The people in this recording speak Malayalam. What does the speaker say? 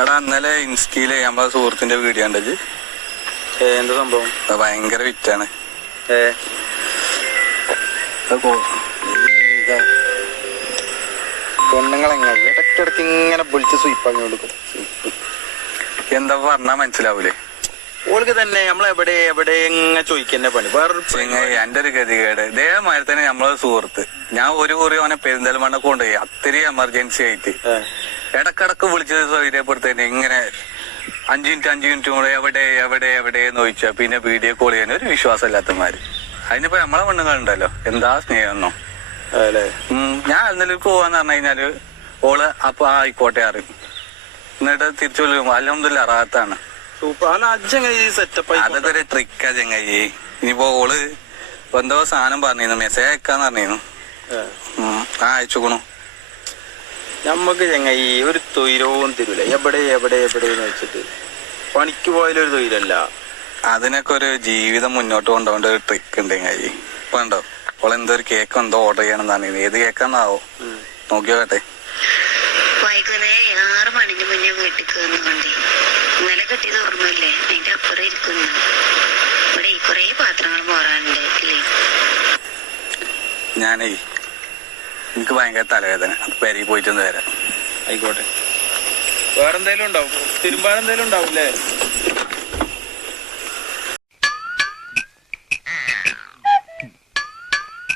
എടാ ഇന്നലെ ഇൻസ്റ്റയില് നമ്മളെ സുഹൃത്തിന്റെ വീഡിയോ ഉണ്ടത്. എന്താ സംഭവം? ഭയങ്കര വിറ്റാണ്. പെണ്ണുങ്ങളെങ്ങനെ ഇടയ്ക്കിടയ്ക്ക് ഇങ്ങനെ വിളിച്ച് സ്വീപ്പാക്കി കൊടുക്കും. എന്താ പറഞ്ഞാ മനസ്സിലാവൂലേ? ഓൾക്ക് തന്നെ നമ്മളെവിടെ എവിടെ എങ്ങനെ ചോദിക്കന്നെ പണി. വേറെ എന്റെ ഒരു ഗതികേട് ഇതേമാതിരി തന്നെ നമ്മളെ സുഹൃത്ത്. ഞാൻ ഒരു കുറി അവനെ പെരിന്തൽമണ്ണ കൊണ്ടുപോയി അത്രയും എമർജൻസി ആയിട്ട്. ഇടക്കിടക്ക് വിളിച്ചത് സൗകര്യപ്പെടുത്തേനെ ഇങ്ങനെ 5 മിനിറ്റ് കൂടെ എവിടെ എവിടെ എവിടെയെന്ന് ചോദിച്ചാ പിന്നെ വീഡിയോ കോൾ ചെയ്യാൻ ഒരു വിശ്വാസം ഇല്ലാത്തമാര്. അതിനിപ്പോ നമ്മളെ പെണ്ണുങ്ങളുണ്ടല്ലോ എന്താ സ്നേഹമെന്നോ. ഞാൻ ഇന്നലെ പോവാന്ന് പറഞ്ഞു കഴിഞ്ഞാല് ഓള് അപ്പൊ ആയിക്കോട്ടെ അറിയും. എന്നിട്ട് തിരിച്ചു വിളിക്കുമ്പോ അൽഹംദുലില്ലാ റാഹത്താണ്. അതൊക്കെ ഒരു ട്രിക്കാ ചങ്ങായി. ഇനിയിപ്പോ ഓള് എന്തോ സാധനം പറഞ്ഞിരുന്നു, മെസ്സേജ് അയക്കാന്ന് പറഞ്ഞിരുന്നു. അയച്ചുക്കണു. നമ്മക്ക് ചങ്ങായി ഒരു തൊഴിലവും തരൂല. എവിടെ എവിടെ എവിടെയെന്ന് വെച്ചിട്ട് പണിക്ക് പോയാലൊരു തൊഴിലല്ല. അതിനൊക്കെ ഒരു ജീവിതം മുന്നോട്ട് കൊണ്ടുപോകേണ്ട ഒരു ട്രിക്ക് ഉണ്ട് ചങ്ങായി. ഇപ്പൊ ഉണ്ടോ ഓള് എന്തോ ഒരു കേക്ക് എന്തോ ഓർഡർ ചെയ്യണമെന്ന് പറഞ്ഞിരുന്നു. ഏത് കേക്കാന്നാവോ നോക്കിയോട്ടെ. വൈകുന്നേരം 6 മണിക്ക് മുന്നേ വീട്ടിൽ കയറുന്നുണ്ട്. ഇന്നലെ കിട്ടിയത് ഓർമ്മയില്ലേ? അതിന്റെ അപ്പുറം ഇരിക്കുന്നു. ഇവിടെ കൊറേ പാത്രങ്ങൾ പോറാനുണ്ട് ഇല്ലേ? ഞാനേ എനിക്ക് ഭയങ്കര തലവേദന. പെരി പോയിട്ടൊന്ന് വരാം. ആയിക്കോട്ടെ. വേറെന്തേലും ഉണ്ടാവും, തിരുമ്പാനെന്തേലും ഉണ്ടാവും അല്ലേ?